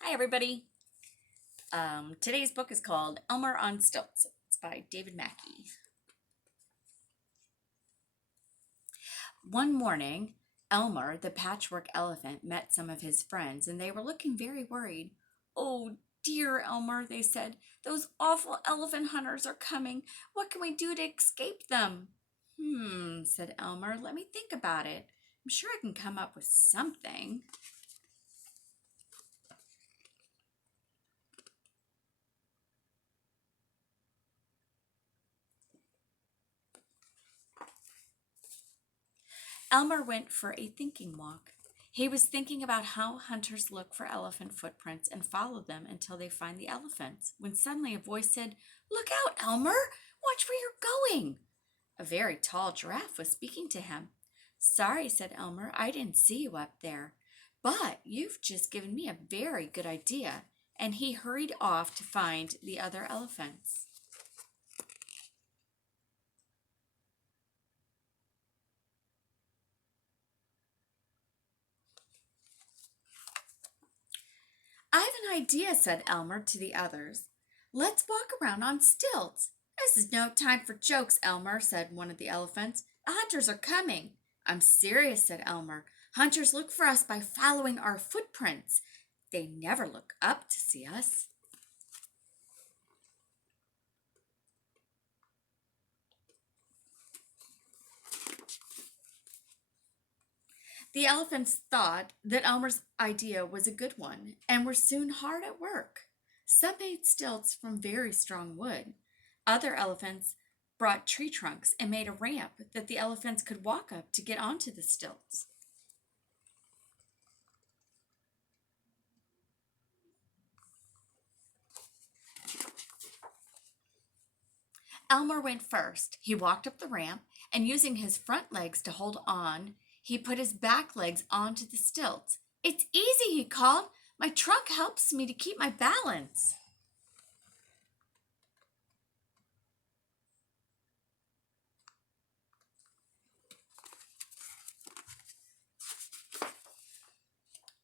Hi, everybody. Today's book is called Elmer on Stilts. It's by David Mackey. One morning, Elmer, the patchwork elephant, met some of his friends, and they were looking very worried. "Oh, dear Elmer," they said, "those awful elephant hunters are coming. What can we do to escape them?" Said Elmer. "Let me think about it. I'm sure I can come up with something." Elmer went for a thinking walk. He was thinking about how hunters look for elephant footprints and follow them until they find the elephants, when suddenly a voice said, "Look out, Elmer! Watch where you're going!" A very tall giraffe was speaking to him. "Sorry," said Elmer, "I didn't see you up there. But you've just given me a very good idea." And he hurried off to find the other elephants. "I have an idea," said Elmer to the others. "Let's walk around on stilts." "This is no time for jokes, Elmer," said one of the elephants. "The hunters are coming." "I'm serious," said Elmer. "Hunters look for us by following our footprints. They never look up to see us." The elephants thought that Elmer's idea was a good one and were soon hard at work. Some made stilts from very strong wood. Other elephants brought tree trunks and made a ramp that the elephants could walk up to get onto the stilts. Elmer went first. He walked up the ramp, and using his front legs to hold on, he put his back legs onto the stilts. "It's easy," he called. "My trunk helps me to keep my balance."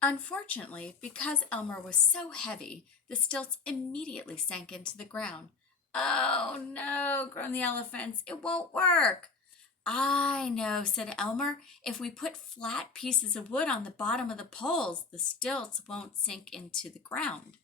Unfortunately, because Elmer was so heavy, the stilts immediately sank into the ground. "Oh no," groaned the elephants. "It won't work." "I know," said Elmer. "If we put flat pieces of wood on the bottom of the poles, the stilts won't sink into the ground."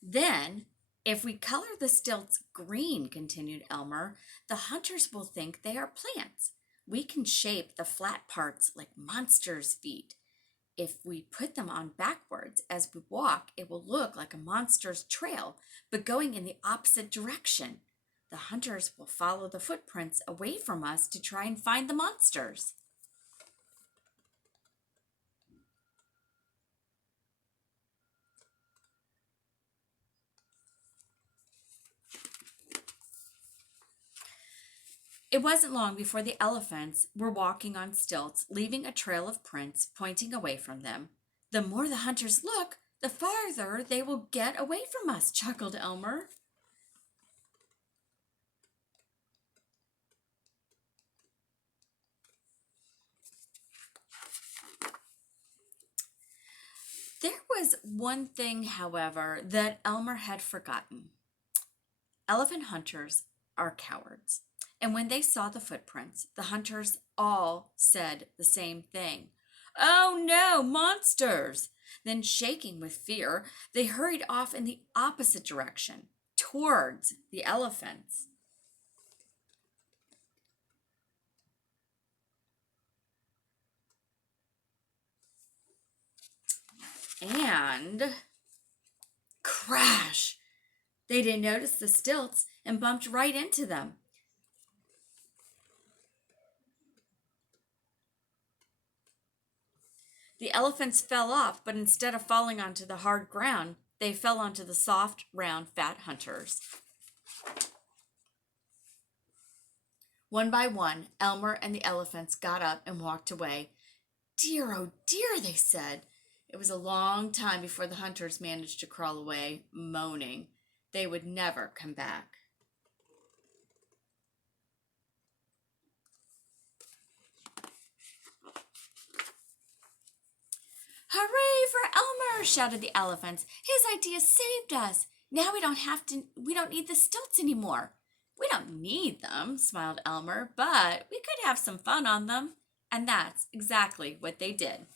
"Then, if we color the stilts green," continued Elmer, "the hunters will think they are plants. We can shape the flat parts like monsters' feet. If we put them on backwards as we walk, it will look like a monster's trail, but going in the opposite direction. The hunters will follow the footprints away from us to try and find the monsters." It wasn't long before the elephants were walking on stilts, leaving a trail of prints pointing away from them. "The more the hunters look, the farther they will get away from us," chuckled Elmer. There was one thing, however, that Elmer had forgotten. Elephant hunters are cowards. And when they saw the footprints, the hunters all said the same thing. "Oh no, monsters!" Then, shaking with fear, they hurried off in the opposite direction, towards the elephants. And crash! They didn't notice the stilts and bumped right into them. The elephants fell off, but instead of falling onto the hard ground, they fell onto the soft, round, fat hunters. One by one, Elmer and the elephants got up and walked away. "Dear, oh dear," they said. It was a long time before the hunters managed to crawl away, moaning. they would never come back. Hooray for Elmer! Shouted the elephants. His idea saved us. Now we don't need the stilts anymore. We don't need them, smiled Elmer, but we could have some fun on them. And that's exactly what they did.